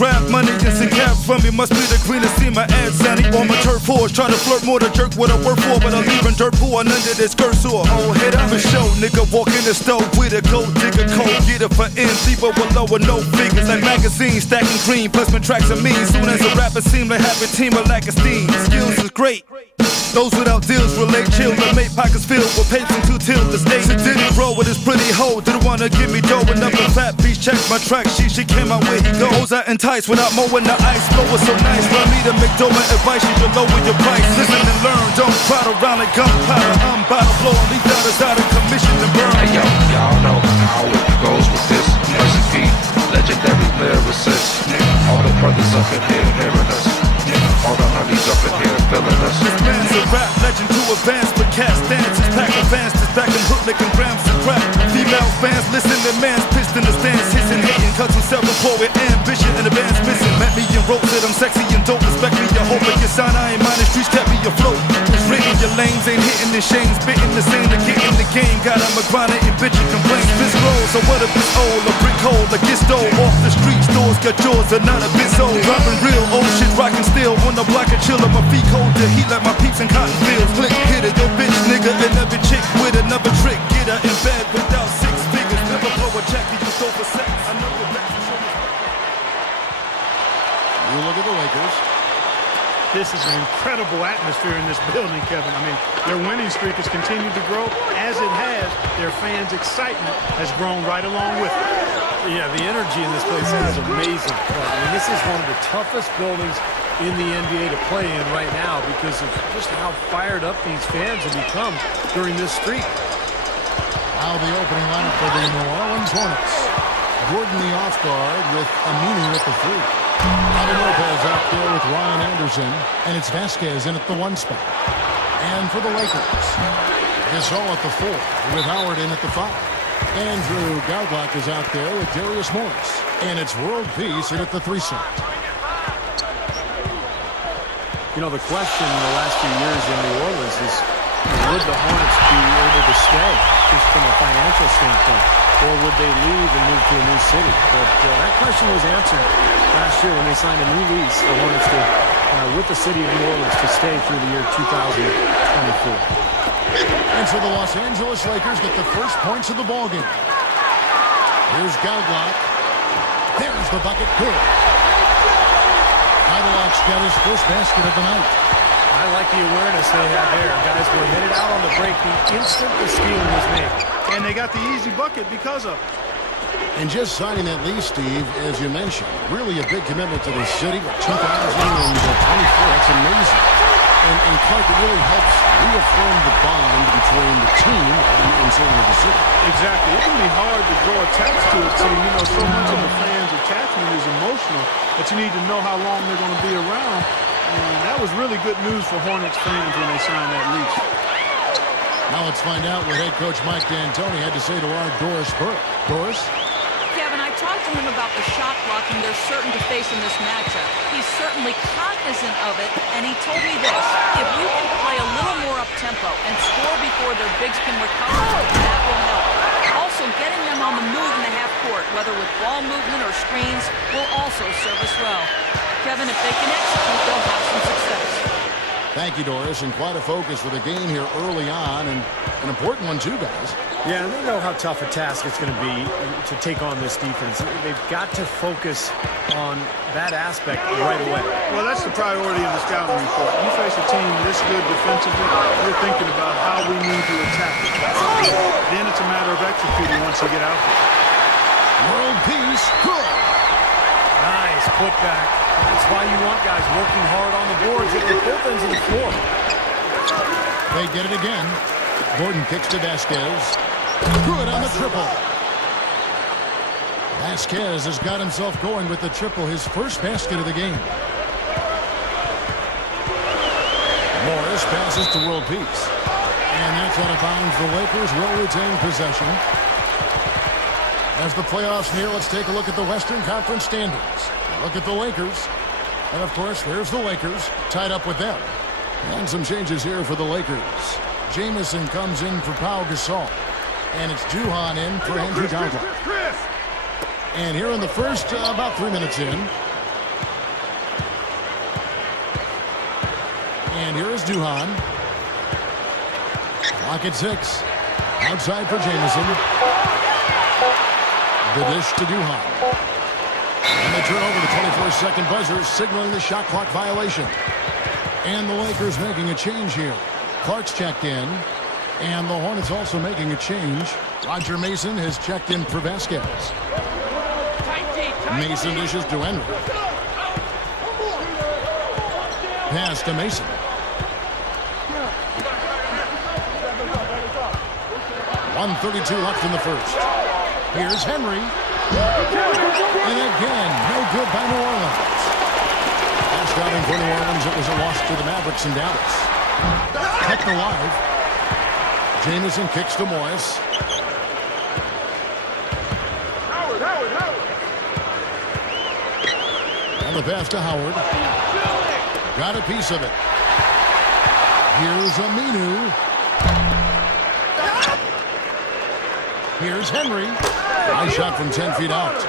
grab money and sing cab from me. Must be the greenest see my ass, sunny. On my turf horse, try to flirt more to jerk what I work for, but I'm leaving dirt poor under this skirt sore. Oh, head up for show, nigga walk in the stove with a gold digger coat. Get it for NC, but with lower no figures. Like magazines stacking green, plus my tracks are mean. Soon as a rapper seem like have a team of like a steam. Skills is great. Those without deals relate, chill and make pockets filled with papers and 2 till the state. So did it roll with his pretty hoe? Didn't wanna give me dough enough to fat piece. Check my track, she came out where he goes. I entice without mowing the ice. Flow was so nice, run me to McDowell advice you to lower your price. Listen and learn, don't crowd around like gunpowder. I'm about to blow and leave out of commission to burn. Hey yo, y'all know how it goes with this. Mercy P, legendary lyricist. All the brothers up in here hearing us. All the honeys up in here feeling us. This man's a rap legend to advance, but cast dances, pack advances, back in hood licking grams and crack. Female fans listen to man's pissed in the stands, hissing, hating, cause I'm self-employed with ambition and advance missing. Met me and wrote that I'm sexy and dope, respect me, your hope, and your sign, I ain't mind the streets, kept me afloat. It's written, your lanes ain't hitting the shames, spitting the same to get in the game. Got I'm a grinder and bitchin' complaints. This grows, so what if it's old, a brick hole, a get stole off the street, stores got yours, are not a bit sold. Dropping real old shit, rockin' still on the block and chillin', my feet cold to heat like my peeps in cotton fields. Click, hit it, yo bitch, nigga, another chick with another trick. Get her in bed without 6 figures, never blow a check, you go for sex. I know the back to show me. You look at the Lakers. This is an incredible atmosphere in this building, Kevin. I mean, their winning streak has continued to grow. As it has, their fans' excitement has grown right along with it. Yeah, the energy in this place is amazing. I mean, this is one of the toughest buildings in the NBA to play in right now because of just how fired up these fans have become during this streak. Now the opening lineup for the New Orleans Hornets. Gordon the off guard with Aminu at the 3. Javi Lopez out there with Ryan Anderson, and it's Vasquez in at the 1 spot. And for the Lakers, Gasol at the 4 with Howard in at the 5. Andrew Goudlock is out there with Darius Morris, and it's World Peace in at the 3 slot. You know, the question in the last few years in New Orleans is, would the Hornets be able to stay just from a financial standpoint, or would they leave and move to a new city? But that question was answered last year when they signed a new lease, the Hornets did, with the city of New Orleans to stay through the year 2024. And so the Los Angeles Lakers get the first points of the ballgame. Here's Goudlock. There's the bucket. Good. Goudlock's got his first basket of the night. I like the awareness they have there. Guys were headed out on the break the instant the steal was made. And they got the easy bucket because of it. And just signing that lease, Steve, as you mentioned, really a big commitment to the city. 2024, that's amazing. And Clark, it really helps reaffirm the bond between the team and certainly the city. Exactly. It can be hard to grow attached to a team. You know, so much of the fans' attachment is emotional, but you need to know how long they're going to be around. And that was really good news for Hornets fans when they signed that lease. Now let's find out what head coach Mike D'Antoni had to say to our Doris Burke. Doris? Kevin, I talked to him about the shot blocking they're certain to face in this matchup. He's certainly cognizant of it, and he told me this: if you can play a little more up-tempo and score before their bigs can recover, that will help. Also, getting them on the move in the half court, whether with ball movement or screens, will also serve us well. Kevin, if they can execute, they'll have some success. Thank you, Doris, and quite a focus for the game here early on, and an important one too, guys. Yeah, and they know how tough a task it's going to be to take on this defense. They've got to focus on that aspect right away. Well, that's the priority of the scouting report. You face a team this good defensively, we're thinking about how we need to attack it. Then it's a matter of executing once you get out there. World peace, good. Nice putback. That's why you want guys working hard on the boards at both ends of the floor. They get it again. Gordon kicks to Vasquez. Good on the triple. Vasquez has got himself going with the triple, his first basket of the game. Morris passes to World Peace. And that's out of bounds. The Lakers will retain possession. As the playoffs near, let's take a look at the Western Conference standings. Look at the Lakers. And, of course, there's the Lakers, tied up with them. And some changes here for the Lakers. Jamison comes in for Pau Gasol. And it's Duhan in for Andrew Goudlock. And here in the first, about 3 minutes in, And here is Duhan. Clock at 6. Outside for Jamison. The dish to Duhan. And they turn over the 24-second buzzer, signaling the shot clock violation. And the Lakers making a change here. Clark's checked in. And the Hornets also making a change. Roger Mason has checked in for Vasquez. Mason dishes to Henry. Pass to Mason. .132 left in the first. Here's Henry. And again, no good by New Orleans. Last outing for New Orleans, it was a loss to the Mavericks in Dallas. Kept alive. Jamison kicks to Morris. And the pass to Howard. Got a piece of it. Here's Aminu. Here's Henry. Nice shot from 10 feet out.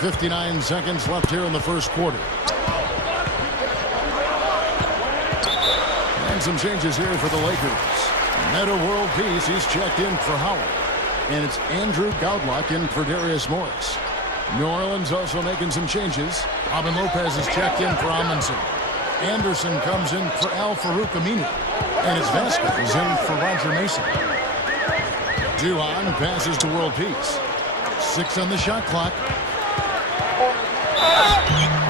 59 seconds left here in the first quarter. And some changes here for the Lakers. Meta World Peace, he's checked in for Howard. And it's Andrew Goudlock in for Darius Morris. New Orleans also making some changes. Robin Lopez is checked in for Amundsen. Anderson comes in for Al-Farouq Aminu. And it's Vasquez in for Roger Mason. Duhan passes to World Peace. 6 on the shot clock.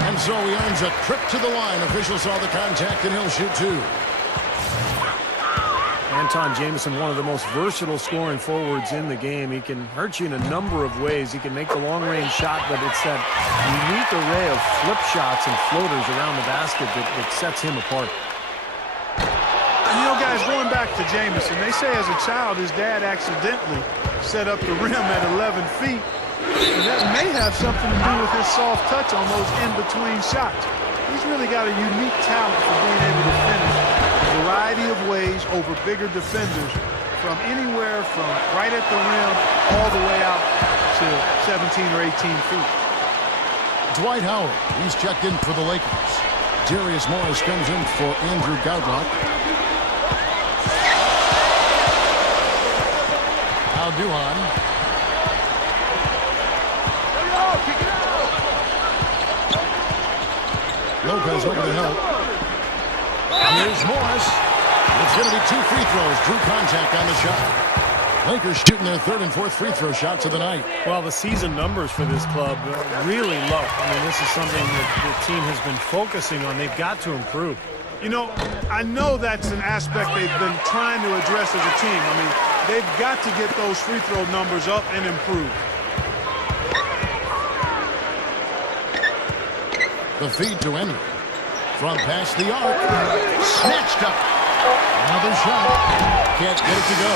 And so he earns a trip to the line. Officials saw the contact and he'll shoot 2. Anton Jamison, one of the most versatile scoring forwards in the game. He can hurt you in a number of ways. He can make the long-range shot, but it's that unique array of flip shots and floaters around the basket that sets him apart. You know, guys, going back to Jamison, they say as a child his dad accidentally set up the rim at 11 feet. And that may have something to do with his soft touch on those in-between shots. He's really got a unique talent for being able to finish a variety of ways over bigger defenders, from anywhere from right at the rim all the way out to 17 or 18 feet. Dwight Howard, he's checked in for the Lakers. Darius Morris comes in for Andrew Goudlock. Now Duhan. Lopez over the hill. Here's Morris. It's going to be 2 free throws. Drew contact on the shot. Lakers shooting their 3rd and 4th free throw shots of the night. Well, the season numbers for this club are really low. I mean, this is something that the team has been focusing on. They've got to improve. You know, I know that's an aspect they've been trying to address as a team. I mean, they've got to get those free throw numbers up and improve. The feed to Henry. From past the arc. Snatched up. Another shot. Can't get it to go.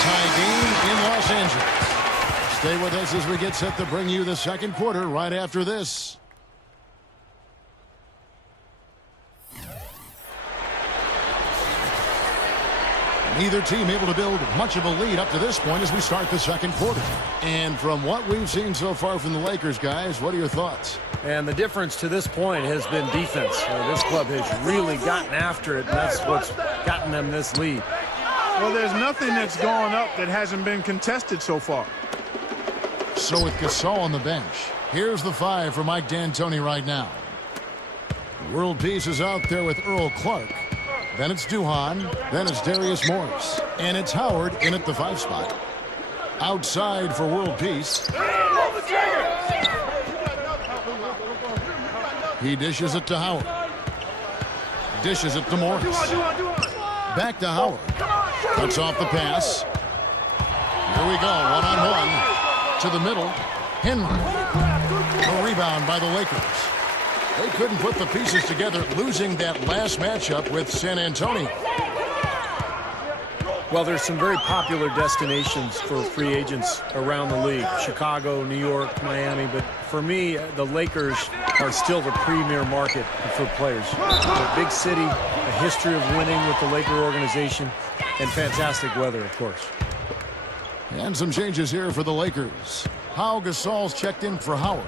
Tie game in Los Angeles. Stay with us as we get set to bring you the second quarter right after this. Neither team able to build much of a lead up to this point as we start the second quarter. And from what we've seen so far from the Lakers, guys, what are your thoughts? And the difference to this point has been defense. This club has really gotten after it, and that's what's gotten them this lead. Well, there's nothing that's gone up that hasn't been contested so far. So with Gasol on the bench, here's the 5 for Mike D'Antoni right now. World Peace is out there with Earl Clark. Then it's Duhan. Then it's Darius Morris. And it's Howard in at the 5 spot. Outside for World Peace. He dishes it to Howard. Dishes it to Morris. Back to Howard. Cuts off the pass. Here we go, one-on-one. To the middle. Henry. A rebound by the Lakers. They couldn't put the pieces together, losing that last matchup with San Antonio. Well, there's some very popular destinations for free agents around the league. Chicago, New York, Miami. But for me, the Lakers are still the premier market for players. A big city, a history of winning with the Laker organization, and fantastic weather, of course. And some changes here for the Lakers. Pau Gasol's checked in for Howard.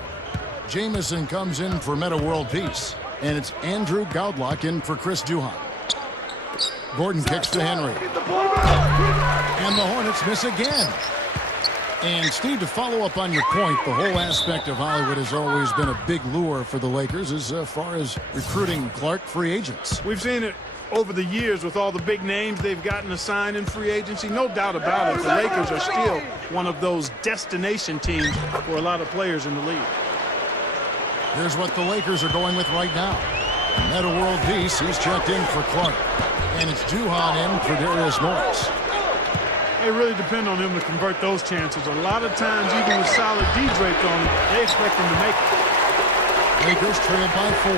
Jamison comes in for Meta World Peace. And it's Andrew Gaudlock in for Chris Duhon. Gordon kicks to Henry. And the Hornets miss again. And Steve, to follow up on your point, the whole aspect of Hollywood has always been a big lure for the Lakers as far as recruiting Clark free agents. We've seen it over the years with all the big names they've gotten assigned in free agency. No doubt about it, the Lakers are still one of those destination teams for a lot of players in the league. Here's what the Lakers are going with right now. Meta World Peace, he's checked in for Clark. And it's Duhon in for Darius Morris. It really depends on him to convert those chances. A lot of times, even with solid D draped on him, they expect him to make it. Lakers trail by 4.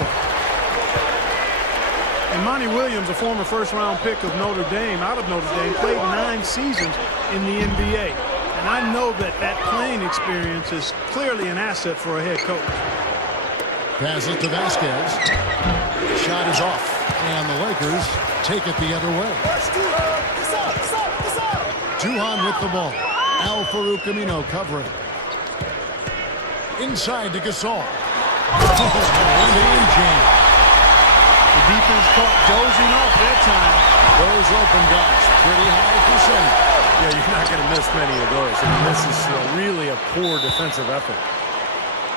And Monty Williams, a former first-round pick of Notre Dame, out of Notre Dame, played 9 seasons in the NBA. And I know that that playing experience is clearly an asset for a head coach. Pass it to Vasquez. Shot is off. And the Lakers take it the other way. Duhon with the ball. Al Farouk Amino covering. Inside to Gasol. One-hand jam. The defense caught dozing off that time. Those open guys, pretty high percentage. Yeah, you're not going to miss many of those. I mean, this is really a poor defensive effort.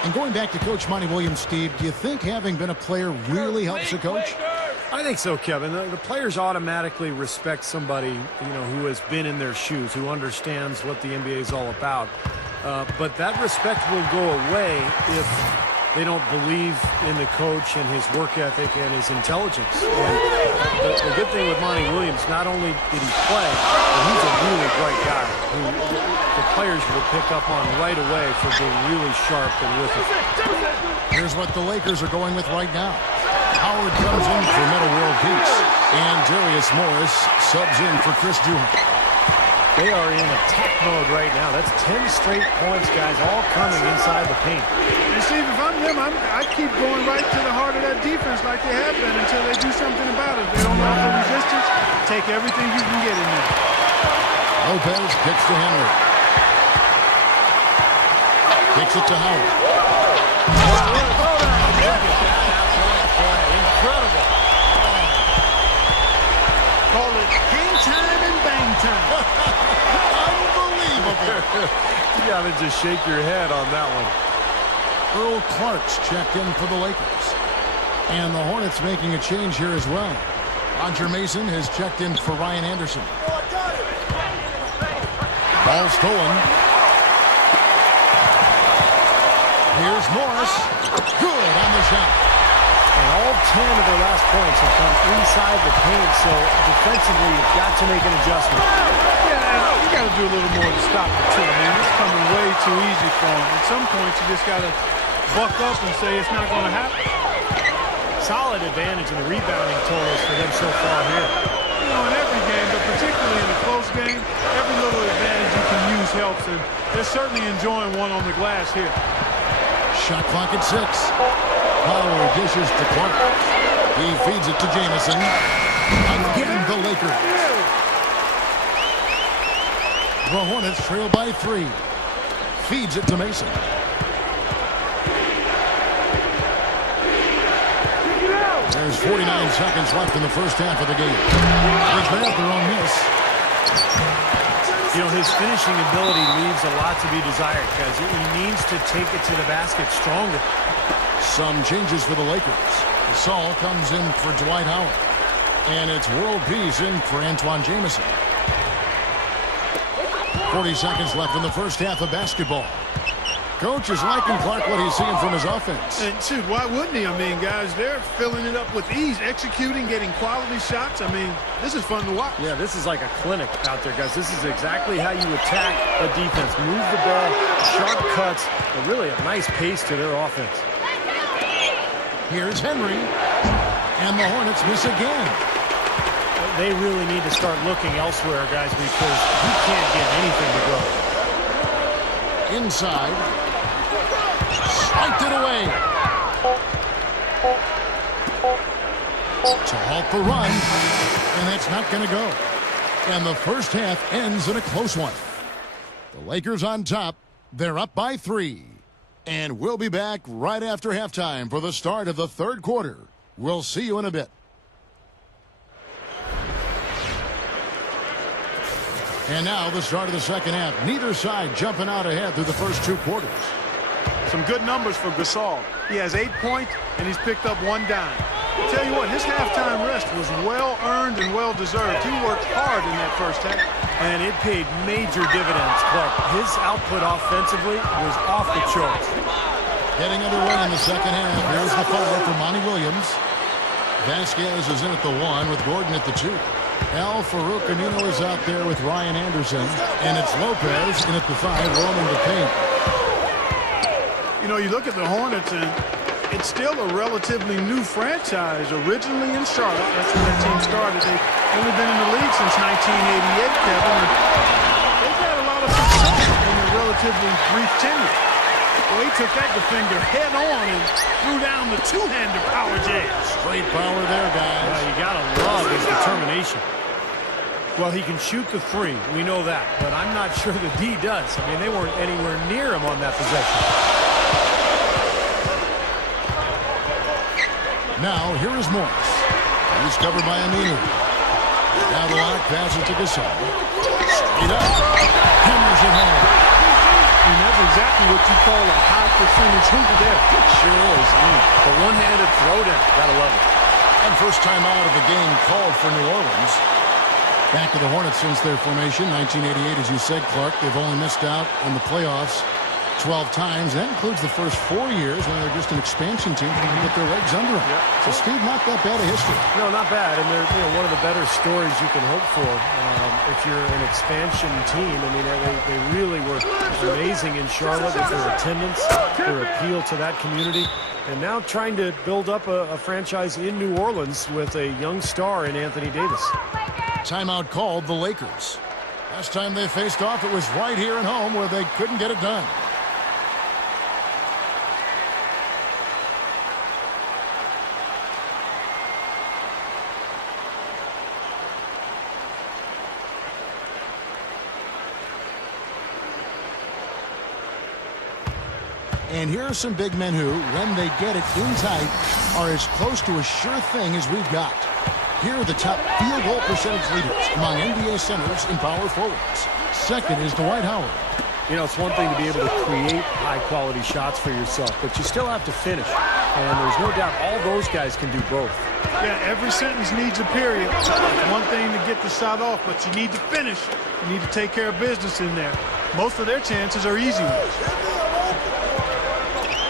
And going back to Coach Monty Williams, Steve, do you think having been a player really helps a coach? I think so, Kevin. The players automatically respect somebody, who has been in their shoes, who understands what the NBA is all about. But that respect will go away if they don't believe in the coach and his work ethic and his intelligence. And the good thing with Monty Williams, not only did he play, but he's a really bright guy who the players will pick up on right away for being really sharp and with it. Here's what the Lakers are going with right now. Howard comes in for Meta World Peace. And Darius Morris subs in for Chris Duhon. They are in attack mode right now. That's 10 straight points, guys, all coming inside the paint. And Steve, if I'm them, I keep going right to the heart of that defense like they have been until they do something about it. If they don't offer resistance, take everything you can get in there. Lopez kicks to Henry. Kicks it to Howard. Incredible. Call it hang time and bang time. Unbelievable. You gotta just shake your head on that one. Earl Clark's checked in for the Lakers. And the Hornets making a change here as well. Roger Mason has checked in for Ryan Anderson. Ball stolen. Here's Morris. Good on the shot. And all 10 of their last points have come inside the paint, so defensively you've got to make an adjustment. Yeah, you got to do a little more to stop it, too. I mean, it's coming way too easy for them. At some point, you just got to buck up and say it's not going to happen. Solid advantage in the rebounding totals for them so far here. In every game, but particularly in a close game, every little advantage you can use helps, and they're certainly enjoying one on the glass here. Shot clock at 6. Howard dishes to Clark. He feeds it to Jamison. Again, the Lakers. The Hornets trail by 3. Feeds it to Mason. There's 49 seconds left in the first half of the game. There's that, their own miss. His finishing ability leaves a lot to be desired, guys. He needs to take it to the basket stronger. Some changes for the Lakers. Gasol comes in for Dwight Howard. And it's World Peace in for Antoine Jamison. 40 seconds left in the first half of basketball. Coach is liking Clark what he's seeing from his offense. And shoot, why wouldn't he? I mean, guys, they're filling it up with ease, executing, getting quality shots. I mean, this is fun to watch. Yeah, this is like a clinic out there, guys. This is exactly how you attack a defense. Move the ball, sharp cuts, but really a nice pace to their offense. Here's Henry. And the Hornets miss again. They really need to start looking elsewhere, guys, because he can't get anything to go. Inside. Swiped it away. To halt the run. And that's not going to go. And the first half ends in a close one. The Lakers on top. They're up by 3. And we'll be back right after halftime for the start of the third quarter We'll see you in a bit. And now the start of the second half. Neither side jumping out ahead through the first 2 quarters. Some good numbers for Gasol. He has 8 points, and he's picked up 1 dime. I'll tell you what, his halftime rest was well-earned and well-deserved. He worked hard in that first half. And it paid major dividends, Clark. His output offensively was off the charts. Getting underway in the second half. Here's the foul for Monty Williams. Vasquez is in at the 1 with Gordon at the 2. Al Farouk Amino is out there with Ryan Anderson. And it's Lopez in at the 5, roaming the paint. You know, you look at the Hornets, and it's still a relatively new franchise. Originally in Charlotte, that's when that team started. They've only been in the league since 1988, Kevin. And they've had a lot of success in a relatively brief tenure. Well, he took that defender head on and threw down the two-hander power jam. Straight power there, guys. You gotta love his determination. Well, he can shoot the 3. We know that. But I'm not sure the D does. I mean, they weren't anywhere near him on that possession. Now, here is Morris. He's covered by Aminu. Now the lock passes to Gasol. Straight up. Hammers it home. And that's exactly what you call a high-percentage hooper there. Sure is. The one-handed throwdown. Gotta love it. And first time out of the game called for New Orleans. Back to the Hornets since their formation, 1988, as you said, Clark. They've only missed out on the playoffs 12 times. That includes the first 4 years when they're just an expansion team to get their legs under them. Yep. So, Steve, not that bad a history. No, not bad. And they're one of the better stories you can hope for if you're an expansion team. I mean, they really were amazing in Charlotte with their attendance, their appeal to that community. And now trying to build up a franchise in New Orleans with a young star in Anthony Davis. Timeout called the Lakers. Last time they faced off, it was right here at home where they couldn't get it done. And here are some big men who, when they get it in tight, are as close to a sure thing as we've got. Here are the top field goal percentage leaders among NBA centers and power forwards. Second is Dwight Howard. You know, it's one thing to be able to create high-quality shots for yourself, but you still have to finish. And there's no doubt all those guys can do both. Yeah, every sentence needs a period. It's one thing to get the shot off, but you need to finish. You need to take care of business in there. Most of their chances are easy ones.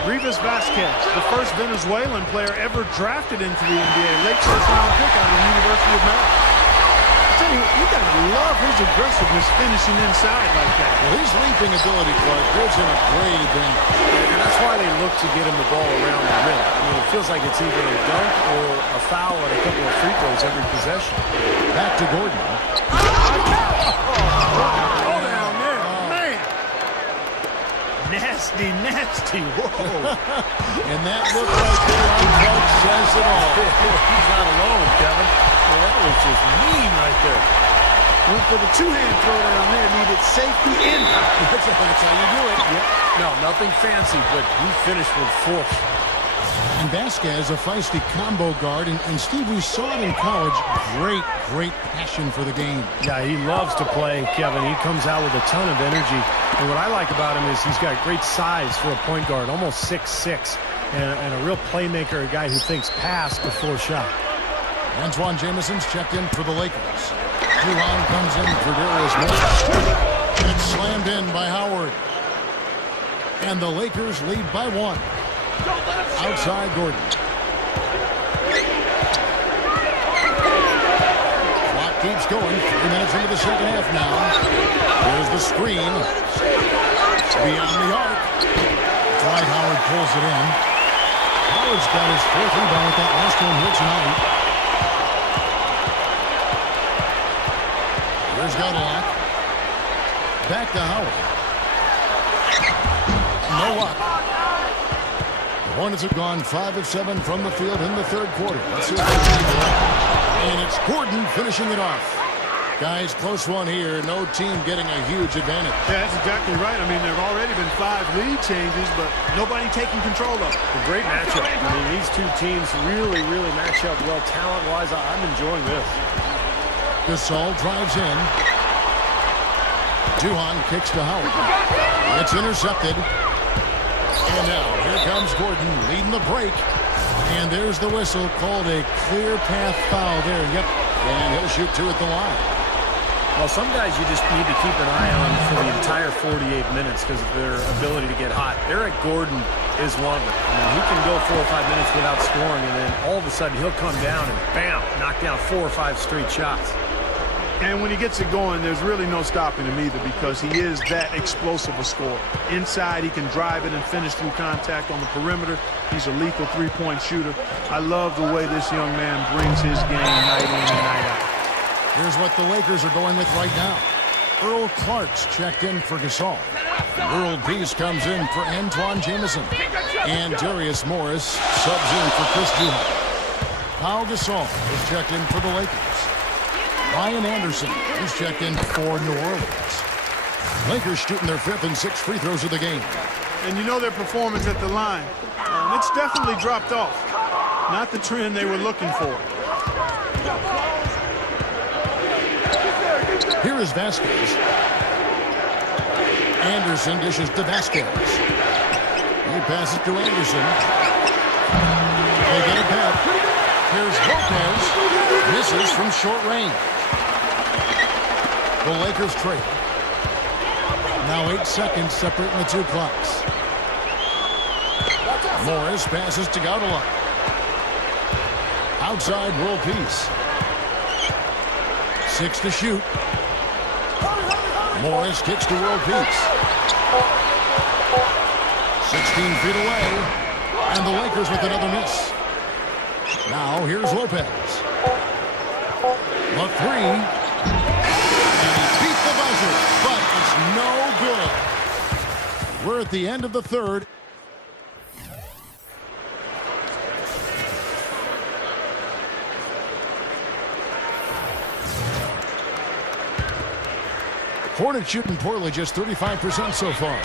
Rivas Vasquez, the first Venezuelan player ever drafted into the NBA, late first-round pick out of the University of Maryland. I tell you, you gotta love his aggressiveness finishing inside like that. Well, his leaping ability, Clark, gives him a great advantage. And that's why they look to get him the ball around the rim. I mean, it feels like it's either a dunk or a foul and a couple of free throws every possession. Back to Gordon. Nasty, nasty. Whoa. And that looked like the unplugged says it all. He's not alone, Kevin. Well, that was just mean right there. Went for the two-hand throwdown there. Needed safety in. That's how you do it. Yep. No, nothing fancy, but he finished with force. And Vasquez, a feisty combo guard. And Steve, we saw it in college. Great passion for the game. Yeah, he loves to play, Kevin. He comes out with a ton of energy. And what I like about him is he's got great size for a point guard, almost 6'6", and a real playmaker, a guy who thinks pass before shot. Antoine Jameson's checked in for the Lakers. Juwan comes in for Darius Morris. And it's slammed in by Howard. And the Lakers lead by 1. Outside Gordon. Clock keeps going. 3 minutes into the second half now. There's the screen. Beyond the arc. Dwight Howard pulls it in. Howard's got his 4th rebound with that last one here tonight. Here's Godlock. Back to Howard. No luck. The Hornets have gone 5 of 7 from the field in the third quarter. Let's see if they can do it. And it's Gordon finishing it off. Guys, close one here. No team getting a huge advantage. Yeah, that's exactly right. I mean, there have already been 5 lead changes, but nobody taking control of it. A great matchup. I mean, these two teams really match up well talent-wise. I'm enjoying this. Gasol drives in. Duhan kicks to Howard. It's intercepted. And now, here comes Gordon leading the break. And there's the whistle, called a clear path foul there. Yep, and he'll shoot 2 at the line. Well, some guys you just need to keep an eye on for the entire 48 minutes because of their ability to get hot. Eric Gordon is one of them. I mean, he can go 4 or 5 minutes without scoring, and then all of a sudden he'll come down and, bam, knock down 4 or 5 straight shots. And when he gets it going, there's really no stopping him either because he is that explosive a scorer. Inside, he can drive it and finish through contact on the perimeter. He's a lethal three-point shooter. I love the way this young man brings his game night in and night out. Here's what the Lakers are going with right now. Earl Clark's checked in for Gasol. World Peace comes in for Antoine Jamison. And Darius Morris subs in for Chris Duhan. Pau Gasol is checked in for the Lakers. Ryan Anderson is checked in for New Orleans. Lakers shooting their 5th and 6th free throws of the game. And you know their performance at the line. It's definitely dropped off. Not the trend they were looking for. Here is Vasquez. Anderson dishes to Vasquez. He passes to Anderson. They get it back. Here's Lopez. Misses from short range. The Lakers trail. Now 8 seconds separating the 2 clocks. Morris passes to Gaudala. Outside, World Peace. 6 to shoot. Morris kicks to World Peace. 16 feet away. And the Lakers with another miss. Now here's Lopez. The 3. And he beat the buzzer, but it's no good. We're at the end of the 3rd. Hornets shooting poorly, just 35% so far.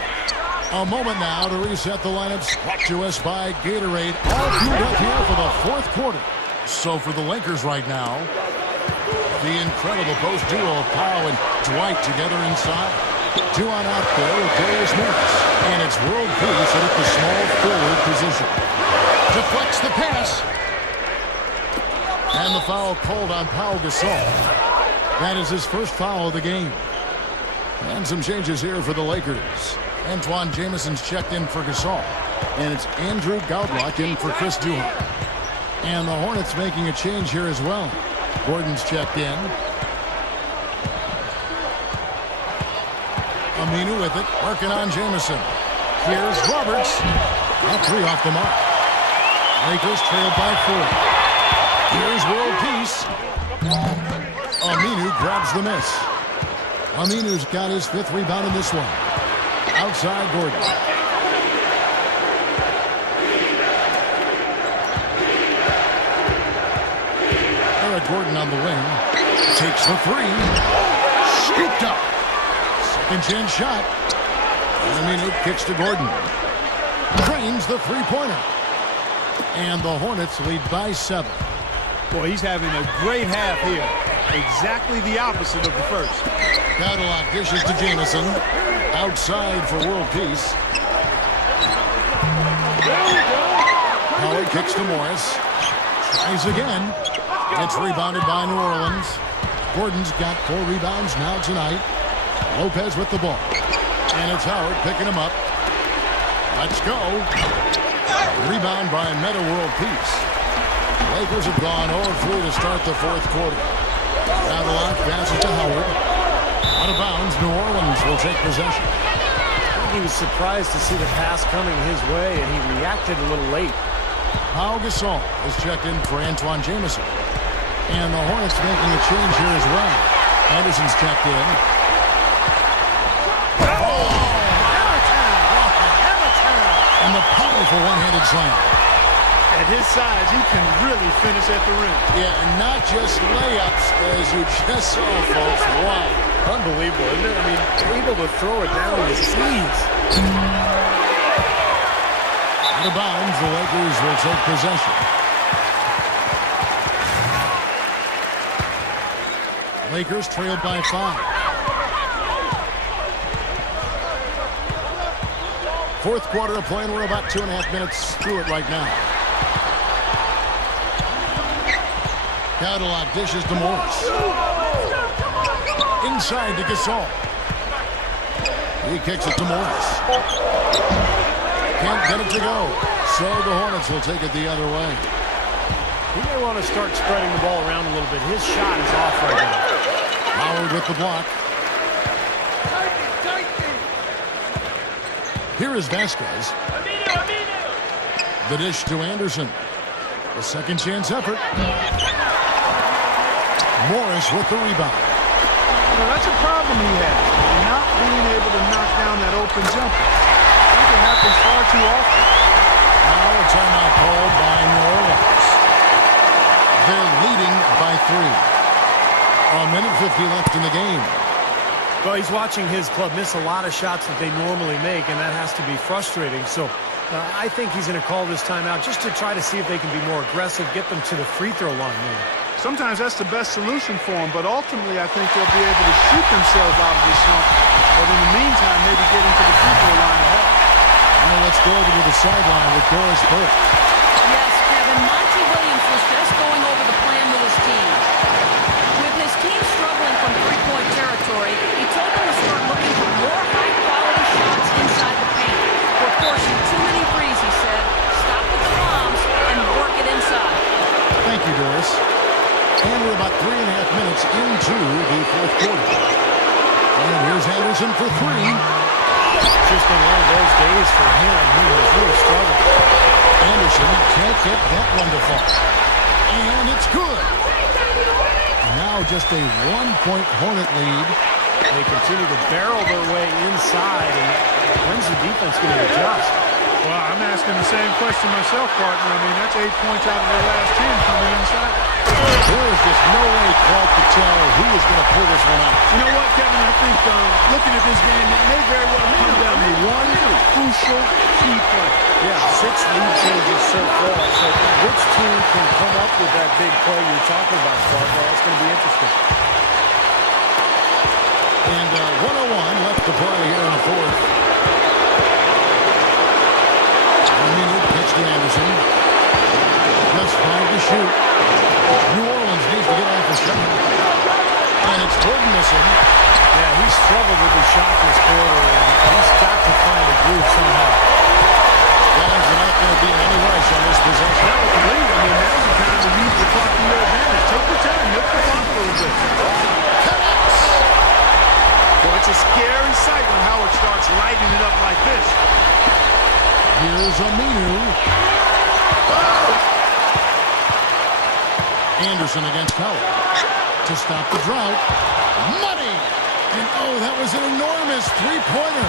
A moment now to reset the lineups. Brought to us by Gatorade. All queued up here for the 4th quarter. So for the Lakers right now, the incredible post duo of Pau and Dwight together inside. Duhan out there with Darius Morris. And it's World Peace at the small forward position. Deflects the pass. And the foul called on Pau Gasol. That is his first foul of the game. And some changes here for the Lakers. Antoine Jamison's checked in for Gasol. And it's Andrew Gaudala in for Chris Duhan. And the Hornets making a change here as well. Gordon's checked in. Aminu with it, working on Jamison. Here's Roberts. A 3 off the mark. Lakers trailed by 4. Here's World Peace. Aminu grabs the miss. Aminu's got his 5th rebound in this one. Outside Gordon. Eric Gordon on the wing. Takes the 3. Scooped up. Second chance shot. Aminu kicks to Gordon. Drains the 3-pointer. And the Hornets lead by 7. Boy, he's having a great half here. Exactly the opposite of the first. Gaudala dishes to Jamison. Outside for World Peace. Howard kicks to Morris. Tries again. Gets rebounded by New Orleans. Gordon's got 4 rebounds now tonight. Lopez with the ball. And it's Howard picking him up. Let's go. Rebound by Meta World Peace. Lakers have gone 0-3 to start the 4th quarter. Gaudala passes to Howard. Out of bounds, New Orleans will take possession. He was surprised to see the pass coming his way, and he reacted a little late. Pau Gasol is checked in for Antoine Jamison. And the Hornets making a change here as well. Anderson's checked in. And the powerful one-handed slam. At his size, he can really finish at the rim. Yeah, and not just layups, as you just saw, folks. Wow. Unbelievable, isn't it? I mean, able to throw it down with ease. Out of bounds, the Lakers will take possession. Lakers trailed by 5. Fourth quarter of play, and we're about 2.5 minutes through it right now. Cadillac dishes to Morris. Inside to Gasol. He kicks it to Morris. Can't get it to go. So the Hornets will take it the other way. He may want to start spreading the ball around a little bit. His shot is off right now. Howard with the block. Here is Vasquez. The dish to Anderson. The second chance effort. Morris with the rebound. Well, that's a problem he has. Not being able to knock down that open jumper. I think it happens far too often. Now a timeout called by New Orleans. They're leading by 3. A minute 50 left in the game. Well, he's watching his club miss a lot of shots that they normally make, and that has to be frustrating. So I think he's going to call this timeout just to try to see if they can be more aggressive, get them to the free throw line maybe. Sometimes that's the best solution for them, but ultimately I think they'll be able to shoot themselves out of this slump. But in the meantime, maybe get into the free throw line ahead. Now let's go over to the sideline with Doris Burke. Yes, Kevin, Monty Williams was just going over the plan with his team. With his team struggling from three-point territory, he told them to start looking for more high-quality shots inside the paint. We're forcing too many threes, he said. Stop with the bombs and work it inside. Thank you, Doris. And we're about 3.5 minutes into the fourth quarter. And here's Anderson for 3. It's just been one of those days for him. He has really struggled. Anderson can't get that one to fall. And it's good. Now just a 1-point Hornet lead. They continue to barrel their way inside, and when's the defense going to adjust? Well, I'm asking the same question myself, partner. I mean, that's 8 points out of their last 10 coming inside. There is just no way Clark could tell who is going to pull this one out. You know what, Kevin? I think looking at this game, it may very well come down to one crucial key play. Yeah, 6 lead changes so far. So which team can come up with that big play you're talking about, Clark? Well, that's going to be interesting. And 1:01 left to play here in the fourth. Pitch to Anderson. Just 5 to shoot. New Orleans needs to get off the shot. And it's Jordan. Yeah, he's struggled with his shot this quarter, and he's got to find a groove somehow. Guys, they're not going to be in any rush on this possession. Now with the lead, I mean, now's the time to use the clock to your advantage. Take your time, milk the clock a little bit. Well, it's a scary sight when Howard starts lighting it up like this. Here's Aminu. Anderson against Howard. To stop the drought. Money! And oh, that was an enormous three-pointer.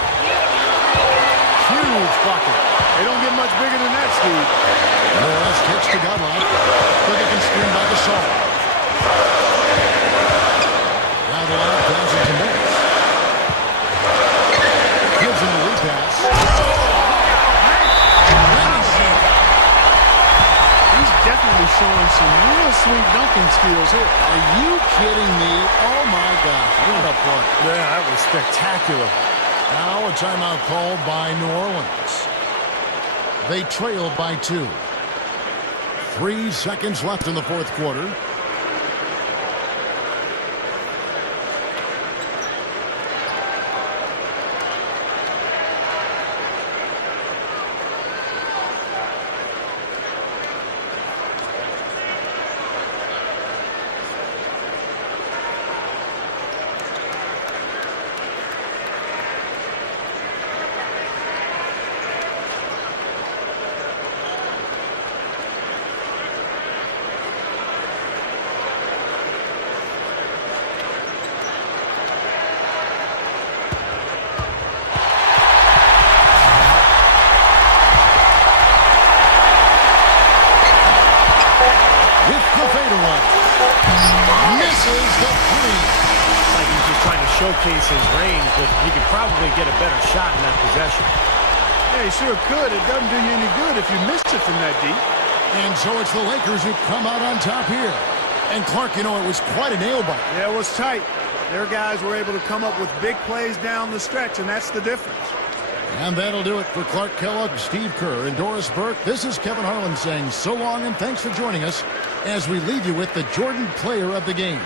Huge bucket. They don't get much bigger than that, Steve. Morris kicks to Godlike. But they can screen by Gasol. Now the line passes to Morris. Gives him the repass. Definitely showing some real sweet dunking skills here. Are you kidding me? Oh, my gosh. What a play. Yeah, that was spectacular. Now a timeout called by New Orleans. They trail by 2. 3 seconds left in the fourth quarter. misses the three. Like he's just trying to showcase his range, but he could probably get a better shot in that possession. Yeah, he sure could. It doesn't do you any good if you missed it from that deep. And so it's the Lakers who come out on top here. And Clark, you know, it was quite a nail-biter. Yeah, it was tight. Their guys were able to come up with big plays down the stretch, and that's the difference. And that'll do it for Clark Kellogg, Steve Kerr, and Doris Burke. This is Kevin Harlan saying so long and thanks for joining us as we leave you with the Jordan Player of the Game.